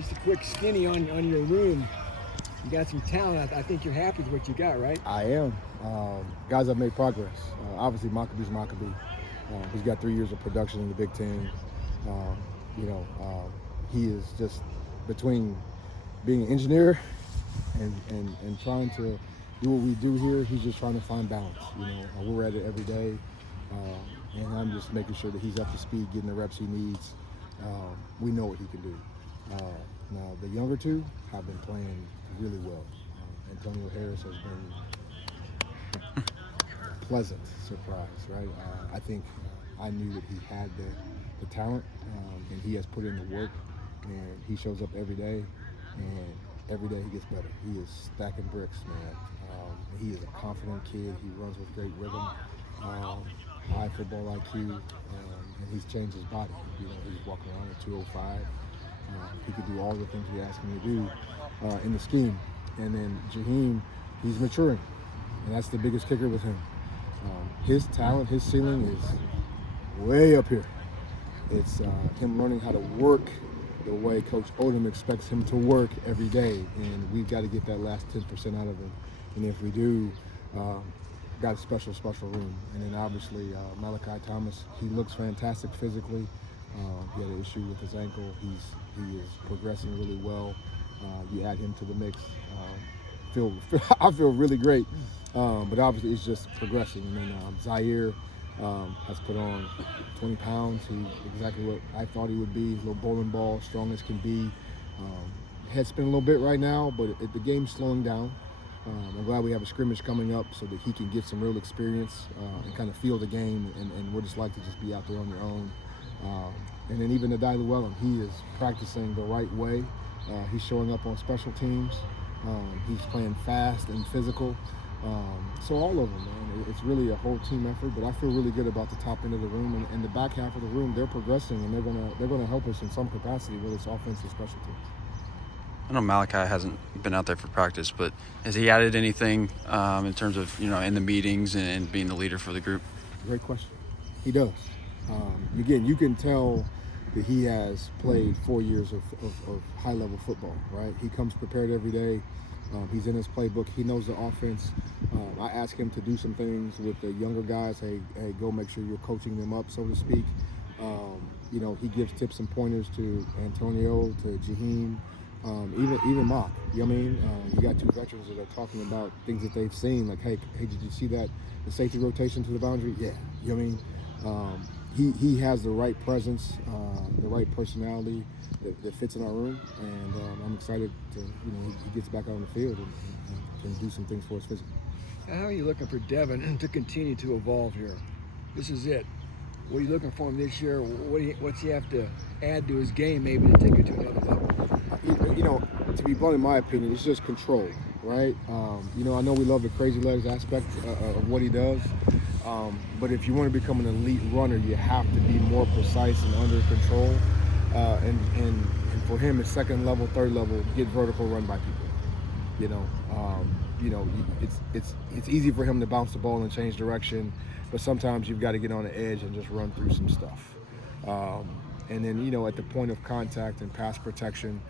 Just a quick skinny on your room. You got some talent. I think you're happy with what you got, right? I am. Guys have made progress. Obviously, Maccabee's Maccabee. He's got 3 years of production in the Big Ten. He is just between being an engineer and trying to do what we do here. He's just trying to find balance. We're at it every day, and I'm just making sure that he's up to speed, getting the reps he needs. We know what he can do. Now, the younger two have been playing really well. Antonio Harris has been a pleasant surprise, right? I think I knew that he had the talent, and he has put in the work, and he shows up every day, and every day he gets better. He is stacking bricks, man. He is a confident kid. He runs with great rhythm, high football IQ, and he's changed his body. He's walking around at 205. He could do all the things we ask him to do in the scheme. And then Jaheim, he's maturing, and that's the biggest kicker with him. His talent, his ceiling is way up here. It's him learning how to work the way Coach Odom expects him to work every day, and we've got to get that last 10% out of him. And if we do, got a special room. And then obviously Malachi Thomas, he looks fantastic physically. He had an issue with his ankle. He is progressing really well. You add him to the mix. I feel really great, but obviously it's just progressing. And then Zaire has put on 20 pounds. He's exactly what I thought he would be. He's a little bowling ball, strong as can be. Head spin a little bit right now, but the game's slowing down. I'm glad we have a scrimmage coming up so that he can get some real experience and kind of feel the game and what it's like to just be out there on your own. And then even Adai Llewellyn, he is practicing the right way. He's showing up on special teams. He's playing fast and physical. So all of them, man, it's really a whole team effort. But I feel really good about the top end of the room and the back half of the room. They're progressing and they're gonna help us in some capacity, whether it's offense or special teams. I know Malachi hasn't been out there for practice, but has he added anything in terms of in the meetings and being the leader for the group? Great question. He does. Again, you can tell that he has played 4 years of high-level football, right? He comes prepared every day. He's in his playbook. He knows the offense. I ask him to do some things with the younger guys. Hey, go make sure you're coaching them up, so to speak. He gives tips and pointers to Antonio, to Jaheim, even Mock. You know what I mean? You got two veterans that are talking about things that they've seen. Like, hey, did you see that? The safety rotation to the boundary? Yeah. You know what I mean? He has the right presence, the right personality that fits in our room, and I'm excited to he gets back out on the field and do some things for us physically. How are you looking for Devin to continue to evolve here? This is it. What are you looking for him this year? What's he have to add to his game maybe to take it to another level? To be blunt, in my opinion, it's just control, right? I know we love the crazy legs aspect of what he does, but if you want to become an elite runner, you have to be more precise and under control. And for him, it's second level, third level, get vertical, run by people. It's easy for him to bounce the ball and change direction, but sometimes you've got to get on the edge and just run through some stuff. And then, at the point of contact and pass protection,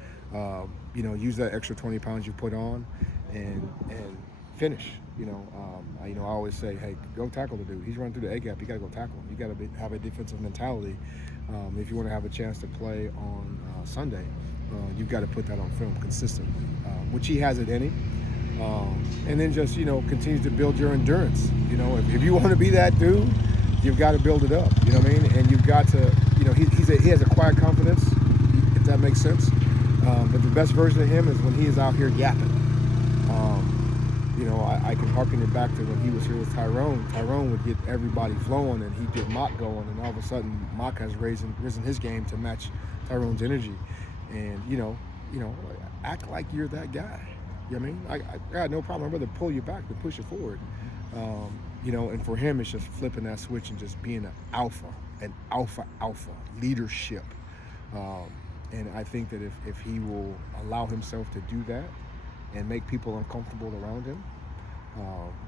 use that extra 20 pounds you put on and finish. I always say, hey, go tackle the dude. He's running through the A gap. You got to go tackle him. You got to have a defensive mentality. If you want to have a chance to play on Sunday, you've got to put that on film consistently, which he has it in him. And then just, continue to build your endurance. If you want to be that dude, you've got to build it up. You know what I mean? And you've got to, he has a quiet confidence, if that makes sense. But the best version of him is when he is out here yapping. I can harken it back to when he was here with Tyrone. Tyrone would get everybody flowing, and he'd get Mock going, and all of a sudden Mock has risen his game to match Tyrone's energy. And act like you're that guy. You know what I mean? I got no problem. I'd rather pull you back than push you forward. And for him, it's just flipping that switch and just being an alpha leadership. And I think that if he will allow himself to do that and make people uncomfortable around him,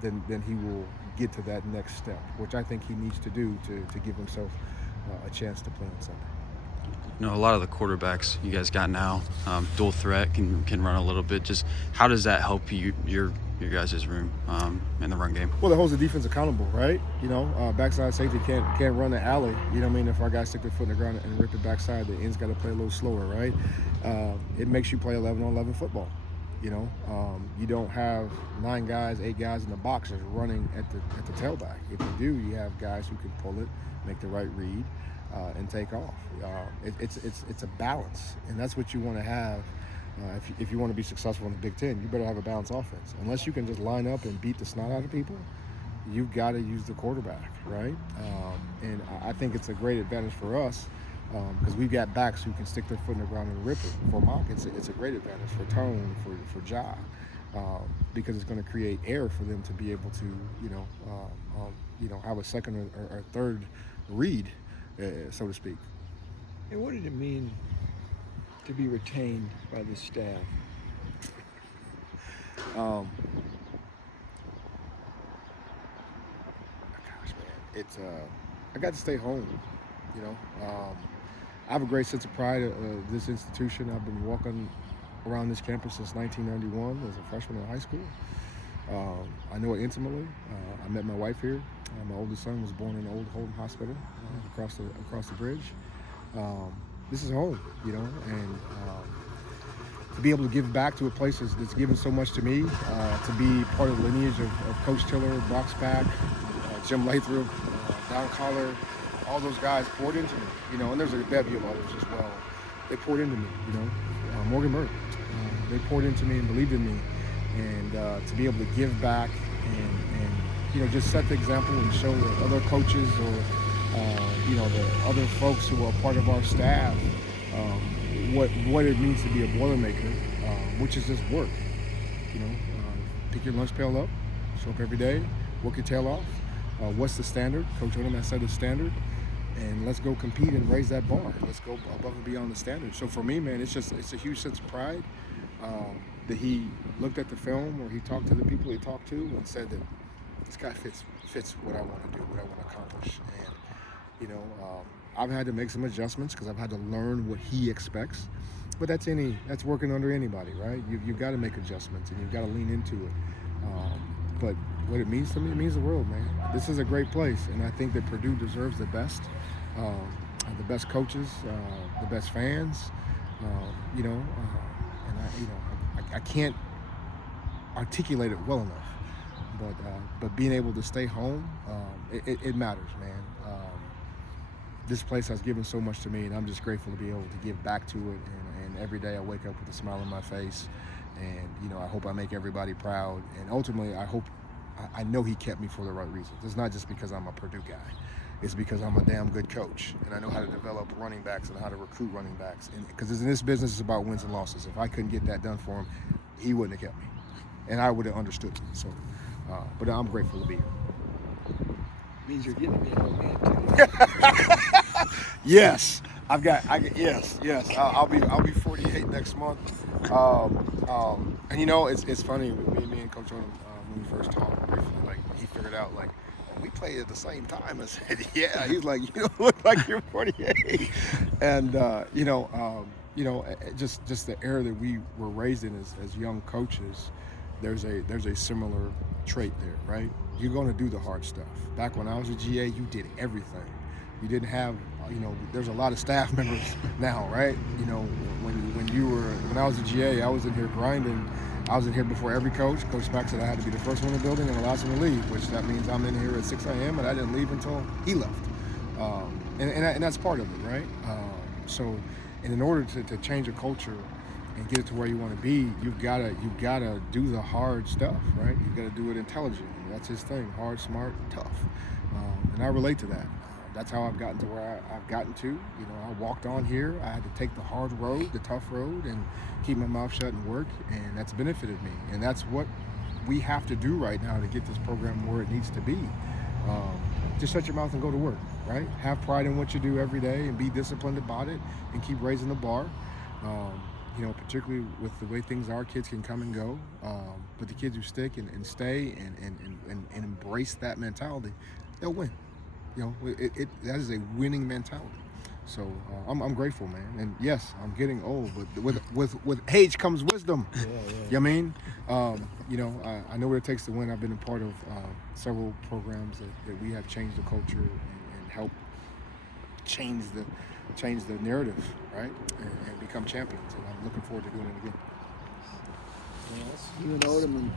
then he will get to that next step, which I think he needs to do to give himself a chance to play on Sunday. a lot of the quarterbacks you guys got now, dual threat, can run a little bit. Just how does that help your guys' room in the run game? Well, it holds the defense accountable, right? Backside safety can't run the alley. You know what I mean? If our guys stick their foot in the ground and rip it backside, the end's got to play a little slower, right? It makes you play 11-on-11 football. You don't have 9 guys, 8 guys in the box that's running at the tailback. If you do, you have guys who can pull it, make the right read, and take off. It's a balance, and that's what you want to have. If you want to be successful in the Big Ten, you better have a balanced offense. Unless you can just line up and beat the snot out of people, you've got to use the quarterback, right? And I think it's a great advantage for us because we've got backs who can stick their foot in the ground and rip it. For Mock, it's a great advantage for Tone, for Ja, because it's going to create air for them to be able to, have a second or third read, so to speak. And what did it mean to be retained by the staff? Gosh, man, it's I got to stay home. I have a great sense of pride of this institution. I've been walking around this campus since 1991 as a freshman in high school. I know it intimately. I met my wife here. My oldest son was born in Old Holden Hospital across the bridge. This is home, and to be able to give back to a place that's given so much to me, to be part of the lineage of Coach Tiller, Brock Spack, Jim Lathrop, Don Collar, all those guys poured into me, and there's a bevy of others as well. They poured into me, Morgan Murray. They poured into me and believed in me, and to be able to give back and just set the example and show the other coaches or the other folks who are part of our staff what it means to be a Boilermaker, which is just work. Pick your lunch pail up, show up every day, work your tail off. What's the standard? Coach Odom has set a standard, and let's go compete and raise that bar. Let's go above and beyond the standard. So for me, man, it's a huge sense of pride that he looked at the film or he talked to the people he talked to and said that this guy fits what I want to do, what I want to accomplish. And I've had to make some adjustments because I've had to learn what he expects. But that's working under anybody, right? You've got to make adjustments and you've got to lean into it. But what it means to me, it means the world, man. This is a great place, and I think that Purdue deserves the best coaches, the best fans, and I can't articulate it well enough. But being able to stay home, it matters, man. This place has given so much to me, and I'm just grateful to be able to give back to it. And every day I wake up with a smile on my face, and I hope I make everybody proud. And ultimately, I know he kept me for the right reasons. It's not just because I'm a Purdue guy. It's because I'm a damn good coach, and I know how to develop running backs and how to recruit running backs. Because in this business, it's about wins and losses. If I couldn't get that done for him, he wouldn't have kept me, and I would have understood. So, but I'm grateful to be here. Means you're getting to be an old man too. Yes, yes. I'll be 48 next month. And it's funny with me and Coach Odom when we first talked briefly. Like he figured out like we played at the same time. I said, yeah. He's like, you don't look like you're 48. And just the era that we were raised in as young coaches. There's a similar trait there, right? You're going to do the hard stuff. Back when I was a GA, you did everything. You didn't have, there's a lot of staff members now, right? When I was a GA, I was in here grinding. I was in here before every coach. Coach Spack said I had to be the first one in the building and the last one to leave, which that means I'm in here at 6 a.m. and I didn't leave until he left. And that's part of it, right? And in order to change a culture and get it to where you want to be, you've got to do the hard stuff, right? You've got to do it intelligently. That's his thing: hard, smart, tough. And I relate to that. That's how I've gotten to where I've gotten to. I walked on here. I had to take the hard road, the tough road, and keep my mouth shut and work, and that's benefited me. And that's what we have to do right now to get this program where it needs to be. Just shut your mouth and go to work, right? Have pride in what you do every day and be disciplined about it and keep raising the bar. Particularly with the way things are, kids can come and go. But the kids who stick and stay and embrace that mentality, they'll win. That is a winning mentality. So I'm grateful, man. And yes, I'm getting old, but with age comes wisdom. Yeah. You know what I mean? I know what it takes to win. I've been a part of several programs that we have changed the culture and helped change the narrative, right? And become champions. And I'm looking forward to doing it again. You and Odom